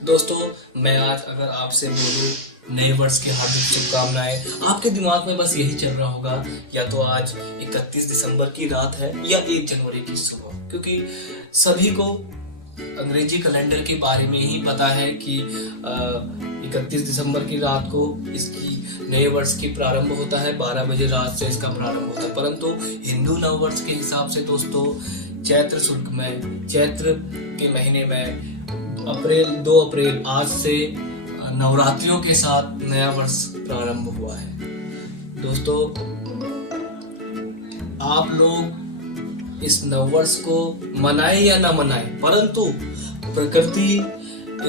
दोस्तों, मैं आज अगर आपसे बोलूं नए वर्ष की हार्दिक शुभकामनाएं, आपके दिमाग में बस यही चल रहा होगा, या तो आज 31 दिसंबर की रात है या 1 जनवरी की सुबह। क्योंकि सभी को अंग्रेजी कैलेंडर के बारे में ही पता है कि 31 दिसंबर की रात को इसकी नए वर्ष की प्रारंभ होता है, 12 बजे रात से इसका प्रारंभ होता है। परंतु हिंदू नव वर्ष के हिसाब से दोस्तों चैत्र शुल्क में, चैत्र के महीने में 2 अप्रैल आज से नवरात्रियों के साथ नया वर्ष प्रारंभ हुआ है। दोस्तों, आप लोग इस नववर्ष को मनाए या ना मनाए, परंतु प्रकृति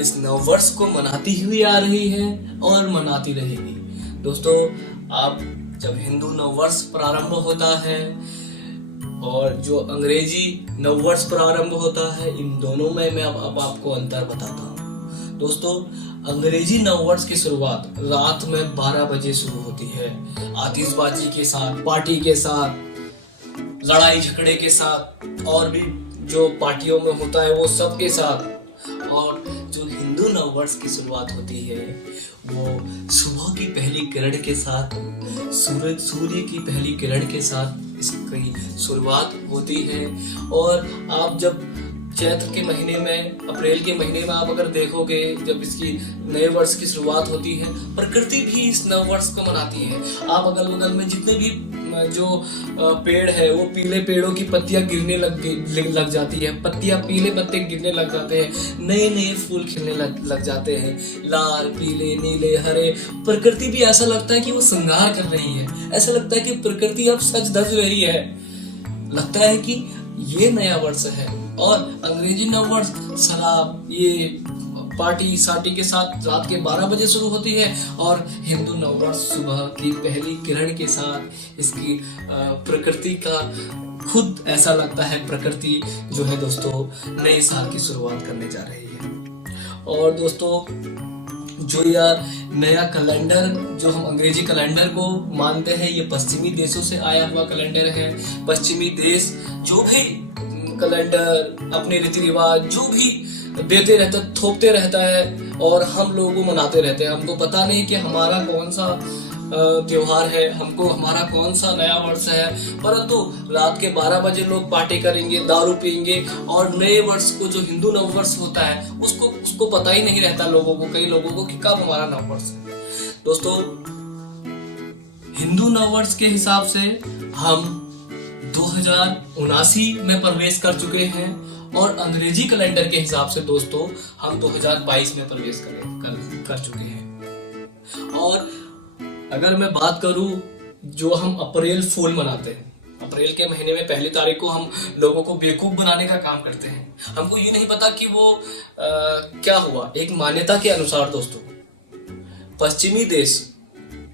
इस नववर्ष को मनाती हुई आ रही है और मनाती रहेगी। दोस्तों, आप जब हिंदू नववर्ष प्रारंभ होता है और जो अंग्रेजी नववर्ष प्रारंभ होता है, इन दोनों में मैं अब आपको अंतर बताता हूँ। दोस्तों, अंग्रेजी नववर्ष की शुरुआत रात में 12 बजे शुरू होती है, आतिशबाजी के साथ, पार्टी के साथ, लड़ाई झगड़े के साथ, और भी जो पार्टियों में होता है वो सब के साथ। और जो हिंदू नववर्ष की शुरुआत होती है वो सुबह की पहली किरण के साथ, सूर्य की पहली किरण के साथ इसकी शुरुआत होती है। और आप जब चैत्र के महीने में, अप्रैल के महीने में आप अगर देखोगे, जब इसकी नए वर्ष की शुरुआत होती है, प्रकृति भी इस नव वर्ष को मनाती है। आप अगल बगल में जितने भी जो पेड़ है, वो पीले पेड़ों की पत्तियां गिरने लग जाती है, पत्तियां, पीले पत्ते गिरने लग जाते हैं, नए नए फूल खिलने लग जाते हैं, लाल, पीले, नीले, हरे। प्रकृति भी ऐसा लगता है कि वो श्रृंगार कर रही है, ऐसा लगता है कि प्रकृति अब सज धज रही है, लगता है कि ये नया वर्ष है। और अंग्रेजी नव वर्ष शराब, ये पार्टी सार्टी के साथ रात के 12 बजे शुरू होती है, और हिंदू नव वर्ष सुबह की पहली किरण के साथ इसकी प्रकृति का खुद ऐसा लगता है, प्रकृति जो है दोस्तों नए साल की शुरुआत करने जा रही है। और दोस्तों, जो यह नया कैलेंडर जो हम अंग्रेजी कैलेंडर को मानते हैं, ये पश्चिमी देशों से आया हुआ कैलेंडर है। पश्चिमी देश जो भी कैलेंडर, अपने रीति रिवाज जो भी देते रहता, थोपते रहता है, और हम लोगों को मनाते रहते हैं। हमको पता नहीं कि हमारा कौन सा त्योहार है, हमको हमारा कौन सा नया वर्ष है, परंतु रात के 12 बजे लोग पार्टी करेंगे, दारू पियेंगे, और नए वर्ष को, जो हिंदू नव वर्ष होता है, उसको पता ही नहीं रहता लोगों को, कई लोगों को, कि कब हमारा नव वर्ष है। दोस्तों, हिंदू नव वर्ष के हिसाब से हम 2079 में प्रवेश कर चुके हैं, और अंग्रेजी कैलेंडर के हिसाब से दोस्तों हम 2022 में प्रवेश कर चुके हैं। और अगर मैं बात करूं, जो हम अप्रैल फूल मनाते हैं, अप्रैल के महीने में पहली तारीख को हम लोगों को बेवकूफ बनाने का काम करते हैं। हमको ये नहीं पता कि वो क्या हुआ। एक मान्यता के अनुसार दोस्तों, पश्चिमी देश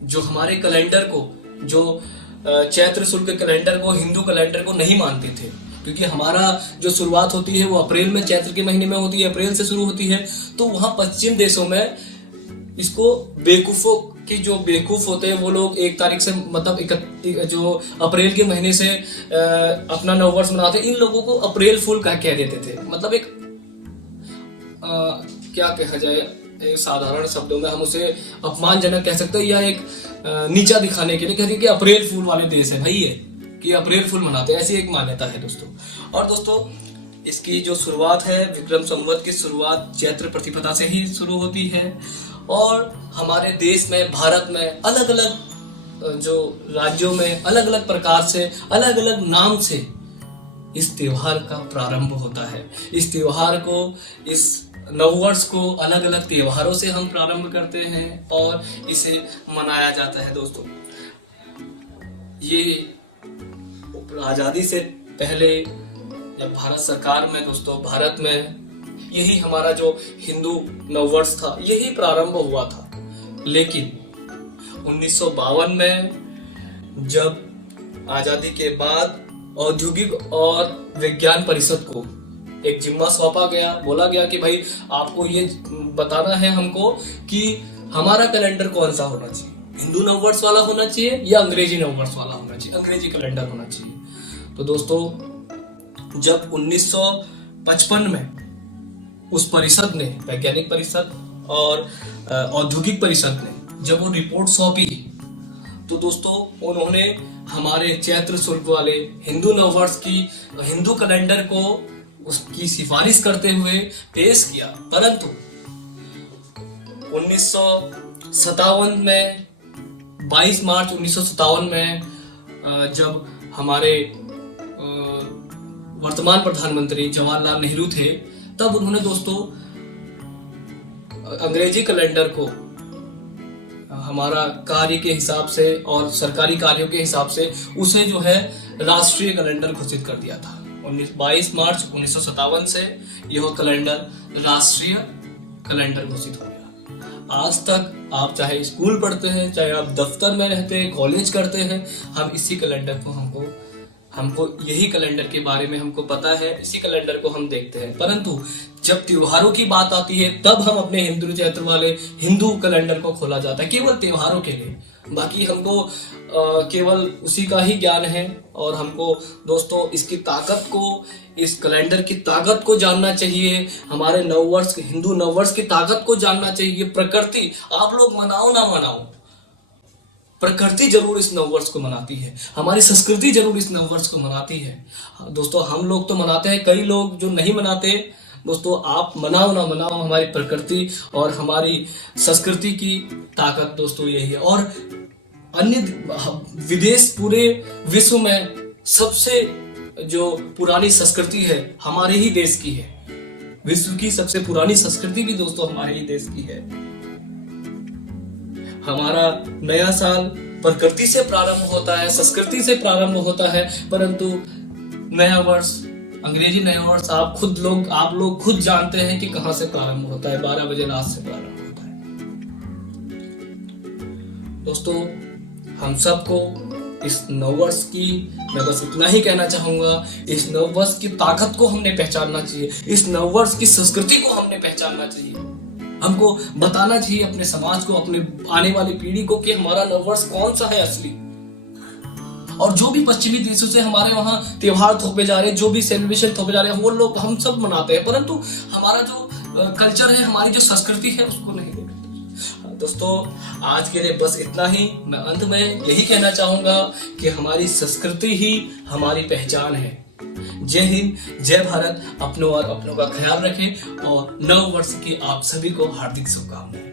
जो हमारे कैलेंडर को, जो चैत्र शुल्क कैलेंडर को, हिंदू कैलेंडर को नहीं मानते थे, क्योंकि हमारा जो शुरुआत होती है वो अप्रैल में, चैत्र के महीने में होती है, अप्रैल से शुरू होती है। तो वहां पश्चिम देशों में इसको बेवकूफों के, जो बेवकूफ होते हैं वो लोग 1 तारीख से, मतलब जो अप्रैल के महीने से अपना नव वर्ष मनाते हैं, इन लोगों को अप्रैल फूल कह देते थे। मतलब एक क्या कहा जाए, साधारण शब्दों में हम उसे अपमानजनक कह सकते हैं, या एक नीचा दिखाने के लिए कहते हैं कि अप्रैल फूल वाले देश है भाई ये, कि अप्रैल फूल मनाते हैं, ऐसी एक मान्यता है दोस्तों। और दोस्तों, इसकी जो शुरुआत है, विक्रम संवत की शुरुआत चैत्र प्रतिपदा से ही शुरू होती है। और हमारे देश में, भारत में, अलग अलग जो राज्यों में अलग अलग प्रकार से, अलग अलग नाम से इस त्योहार का प्रारंभ होता है। इस त्योहार को, इस नववर्ष को अलग अलग त्योहारों से हम प्रारंभ करते हैं और इसे मनाया जाता है। दोस्तों, ये आजादी से पहले जब भारत सरकार में, दोस्तों भारत में यही हमारा जो हिंदू नववर्ष था, यही प्रारंभ हुआ था। लेकिन 1952 में जब आजादी के बाद औद्योगिक और विज्ञान परिषद को एक जिम्मा सौंपा गया, बोला गया कि भाई आपको ये बताना है हमको कि हमारा कैलेंडर कौन सा होना चाहिए, हिंदू नववर्ष वाला होना चाहिए या अंग्रेजी नववर्ष वाला होना चाहिए, अंग्रेजी कैलेंडर होना चाहिए। तो दोस्तों, जब 1955 में उस परिषद ने, वैज्ञानिक परिषद और औद्योगिक परिषद ने जब वो रिपोर्ट सौंपी, तो दोस्तों उन्होंने हमारे चैत्र शुल्क वाले हिंदू नववर्ष की, हिंदू कैलेंडर को उसकी सिफारिश करते हुए पेश किया। परंतु 1957 में, 22 मार्च 1957 में जब हमारे वर्तमान प्रधानमंत्री जवाहरलाल नेहरू थे, तब उन्होंने दोस्तों अंग्रेजी कैलेंडर को हमारा कार्य के हिसाब से और सरकारी कार्यों के हिसाब से उसे जो है राष्ट्रीय कैलेंडर घोषित कर दिया था। 22 मार्च 1957 से यह कैलेंडर राष्ट्रीय कैलेंडर घोषित हो गया। आज तक आप चाहे स्कूल पढ़ते हैं, चाहे आप दफ्तर में रहते हैं, कॉलेज करते हैं, हम इसी कैलेंडर को हमको यही कैलेंडर के बारे में हमको पता है, इसी कैलेंडर को हम देखते हैं। परंतु जब त्योहारों की बात आती है तब हम अपने हिंदू चैत्र वाले हिंदू कैलेंडर को खोला जाता है, केवल त्योहारों के लिए। बाकी हमको केवल उसी का ही ज्ञान है और हमको दोस्तों इसकी ताकत को, इस कैलेंडर की ताकत को जानना चाहिए। हमारे नववर्ष, हिंदू नववर्ष की ताकत को जानना चाहिए। प्रकृति, आप लोग मनाओ ना मनाओ, प्रकृति जरूर इस नववर्ष को मनाती है, हमारी संस्कृति जरूर इस नववर्ष को मनाती है। दोस्तों हम लोग तो मनाते हैं, कई लोग जो नहीं मनाते। दोस्तों आप मनाओ ना मनाओ, हमारी प्रकृति और हमारी संस्कृति की ताकत दोस्तों यही है। और अन्य विदेश, पूरे विश्व में सबसे जो पुरानी संस्कृति है हमारे ही देश की है। विश्व की सबसे पुरानी संस्कृति भी दोस्तों हमारे ही देश की है। हमारा नया साल प्रकृति से प्रारंभ होता है, संस्कृति से प्रारंभ होता है, परंतु नया वर्ष, अंग्रेजी नया वर्ष आप लोग खुद जानते हैं कि कहां से प्रारंभ होता है। 12 बजे रात से प्रारंभ होता है। दोस्तों हम सबको इस नववर्ष की, मैं बस इतना ही कहना चाहूंगा, इस नववर्ष की ताकत को हमने पहचानना चाहिए, इस नववर्ष की संस्कृति को हमने पहचानना चाहिए। हमको बताना चाहिए अपने समाज को, अपने आने वाली पीढ़ी को कि हमारा नववर्ष कौन सा है असली। और जो भी पश्चिमी देशों से हमारे वहां त्योहार थोपे जा रहे हैं, जो भी सेलिब्रेशन थोपे जा रहे हैं, वो लोग हम सब मनाते हैं, परंतु हमारा जो कल्चर है, हमारी जो संस्कृति है, उसको नहीं देखते। दोस्तों आज के लिए बस इतना ही। मैं अंत में यही कहना चाहूंगा कि हमारी संस्कृति ही हमारी पहचान है। जय हिंद, जय भारत। अपनों और अपनों का ख्याल रखें और नव वर्ष की आप सभी को हार्दिक शुभकामनाएं।